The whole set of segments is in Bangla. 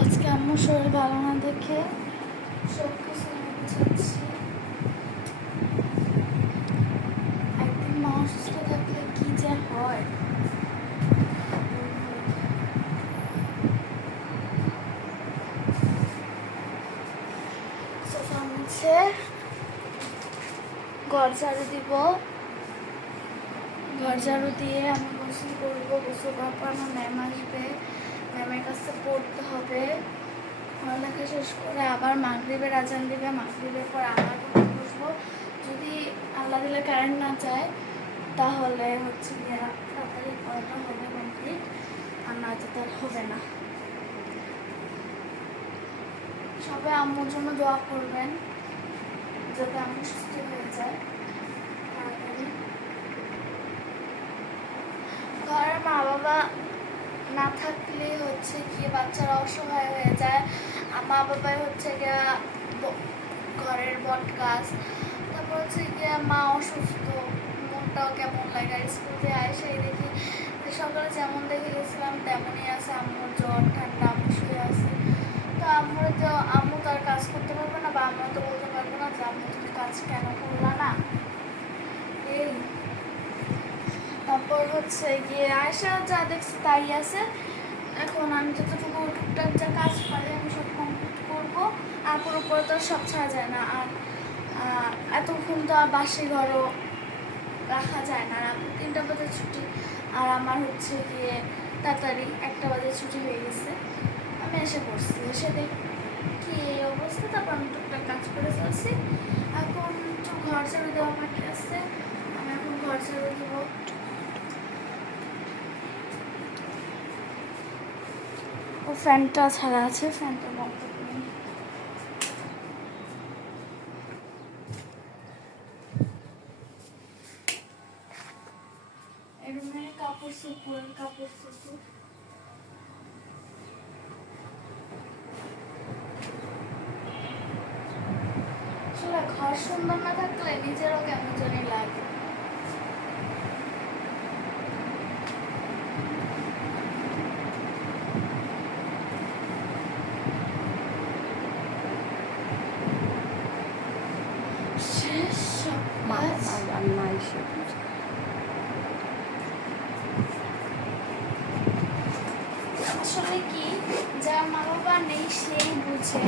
আজকে আমার শরীর ভালো না দেখে সব কিছু আমি একদিন মা অসুস্থ থাকলে কি যে হয়? ঘর ঝাড়ু দিব। ঘর ঝাড়ু দিয়ে আমি গোসল করব, গোসল করার আমার ম্যাম আসবে ম্যামের কাছে পড়তে হবে পড়ালেখা শেষ করে আবার মাগরীবের আজান দিবে, মাগরীবের পর পড়তে বসবো। যদি আল্লাহ দিলে কারেন্ট না যায়, তাহলে হচ্ছে গিয়ে তাড়াতাড়ি পড়াটা হবে কমপ্লিট আর না তার হবে না। সবাই আম্মুর জন্য দোয়া করবেন, যাতে আম্মু সুস্থ হয়ে যায়। তাড়াতাড়ি। ঘরের মা বাবা না থাকলে হচ্ছে কি বাচ্চারা অসহায় হয়ে যায়। মা বাবাই হচ্ছে গিয়ে ঘরের বট গাছ। তারপর হচ্ছে গিয়ে মা অসুস্থ, মনটাও কেমন লাগে? স্কুল থেকে আইসাই দেখি সকালে যেমন দেখে গেছিলাম তেমনই আছে আম্মুর জ্বর ঠান্ডা আম্মু শুয়ে আছে তো আম্মুর তো আম্মু তো আর কাজ করতে পারবে না বা আমরা তো বলতে পারব না যে আম্মু তুমি কাজ কেন করলা না এই তারপর হচ্ছে গিয়ে আয়সা যা দেখছি তাই আছে। এখন আমি যতটুকু টুকটাক যা কাজ পারি আমি সব কমপ্লিট করব। আর পুরোপুরি তো সব ছাড়া যায় না। আর এতক্ষণ তো আর বাসি ঘরও রাখা যায় না। আর তিনটা বাজে ছুটি। আর আমার হচ্ছে গিয়ে তাড়াতাড়ি একটা বাজে ছুটি হয়ে গেছে। আমি এসে পড়ছি। এসে দেখি এই অবস্থা। তারপর আমি টুকটাক কাজ করে ফেলছি। এখন ঘর ছেড়ে দেওয়া বাকি আছে। আমি এখন ঘর ছেড়ে দেবো। ও ফ্যানটা ছাড়া আছে, ফ্যানটা বন্ধ কাপড় কাপড় ঘর সুন্দর না থাকলে নিজেরও কেমন জানি লাগে শেষ সব মা কাজ। আর মা এসে আসলে কি যার মা বাবা নেই সেই বুঝে।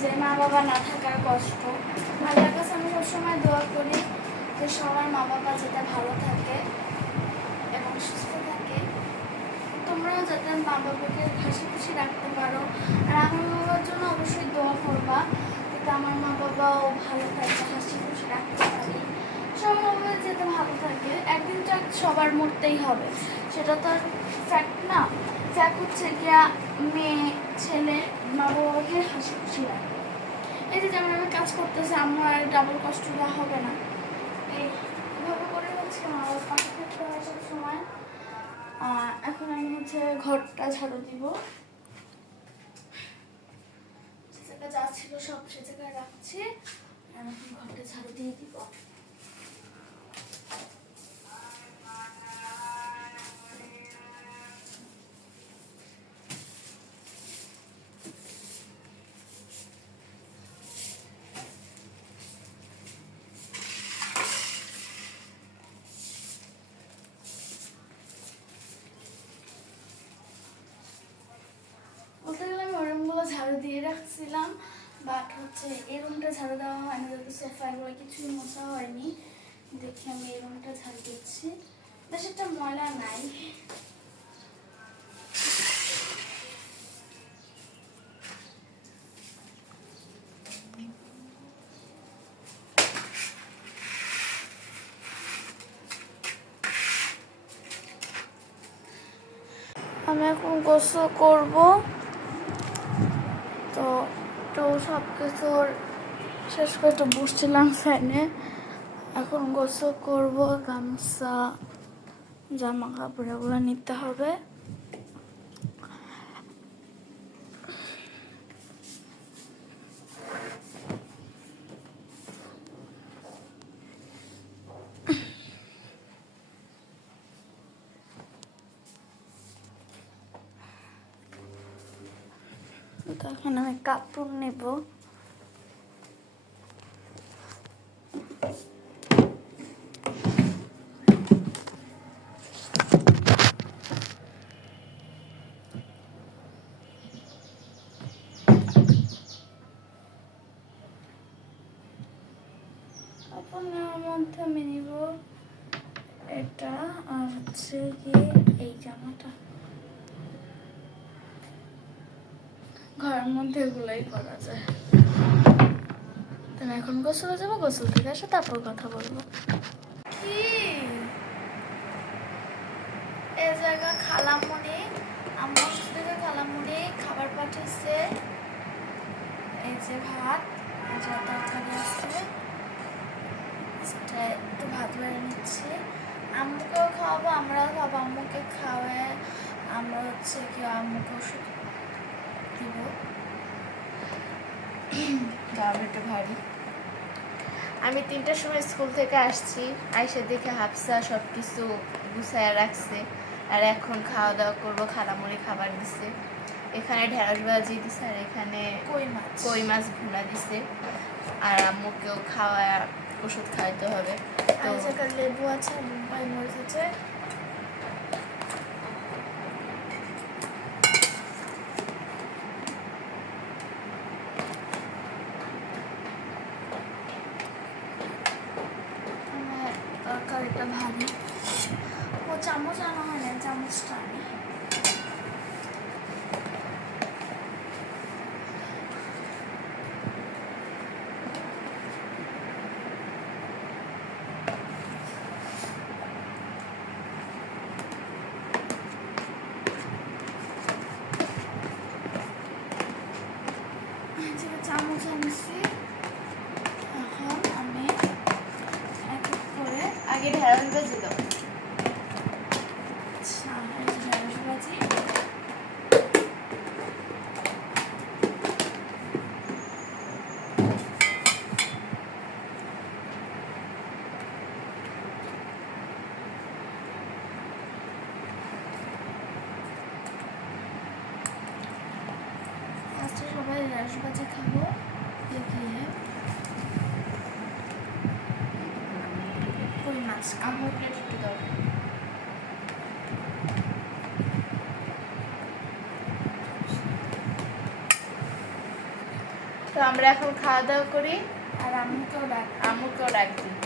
যে মা বাবা না থাকার কষ্ট। আল্লাহর কাছে আমি সবসময় দোয়া করি যে সবার মা বাবা যাতে ভালো থাকে এবং সুস্থ থাকে। তোমরাও যাতে মা বাবাকে হাসি খুশি রাখতে পারো। আর আমার মা বাবার জন্য অবশ্যই দোয়া করবা, যাতে আমার মা বাবাও ভালো থাকে হাসি খুশি রাখতে পারি মা বাবা ভালো থাকে, একদিন তো সবার মরতেই হবে। সেটা তো ফ্যাক্ট না। ফ্যাক্ট হচ্ছে গিয়া মেয়ে, ছেলে মা বাবাকে হাসি খুশি রাখে এই যে যেমন আমি কাজ করতেছি, আমার ডাবল কষ্ট দেওয়া হবে না। এই এভাবে করে হচ্ছে মা বাবার পাশে থাকতে হয় সময়। এখন আমি হচ্ছে ঘরটা ঝাড়ু দিব। যা ছিল সব সে জায়গায় রাখছি। আর এখন ঘরটা ঝাড়ু দিয়ে দিব। বাট হচ্ছে এই রুমটা ঝাড়ু দেওয়া হয় না যাতে সোফা এগুলো কিছুই মোছা হয়নি। দেখি আমি এই রুমটা ঝাড়ু দিচ্ছি। বেশ একটা ময়লা নাই। আমি এখন গোসল করব। তো তো সব কিছু শেষ করে তো বসছিলাম ফ্যানে এখন গোসল করব, গামছা জামা কাপড় এগুলো নিতে হবে। তখন আমি কাপড় নেব। কাপড় নেওয়ার মধ্যে আমি নিব এটা আর হচ্ছে গিয়ে এই জামাটা। ঘরের মধ্যে এগুলোই করা যায়। তাহলে এখন গোসলে যাব, গোসল থেকে আসে তারপর কথা বলব। কি? এ জায়গা খালামুনি আমার থেকে খালামুনি খাবার পাঠিয়েছে। এই যে ভাত যে তরকারি আছে। একটু ভাত বেড়ে নিচ্ছি। আম্মুকেও খাওয়াবো, আমরাও খাব, আম্মুকে খাওয়ায় আমরা হচ্ছে কি আম্মুকে ওষুধ গাউন একটু ভারী। আমি তিনটার সময় স্কুল থেকে আসছি আইসা দেখে হাফসা সব কিছু গুছায় রাখছে আর এখন খাওয়া দাওয়া করব খালামুড়ি খাবার দিছে। এখানে ঢেঁড়স ভাজি দিছে আর এখানে কই মাছ? কই মাছ ভুনা দিছে। আর আম্মুকেও খাওয়া ওষুধ খাইতে হবে। তো লেবু আছে মুম্বাই মরিচ আছে চামচ আনা হয় না চামচটা আনি ঢেঁড়স ভাজি খাব। খাব আম্মু প্লেট একটু তো আমরা এখন খাওয়া দাওয়া করি। আর আম্মুকেও ডাক আম্মুকেও ডাক দিই।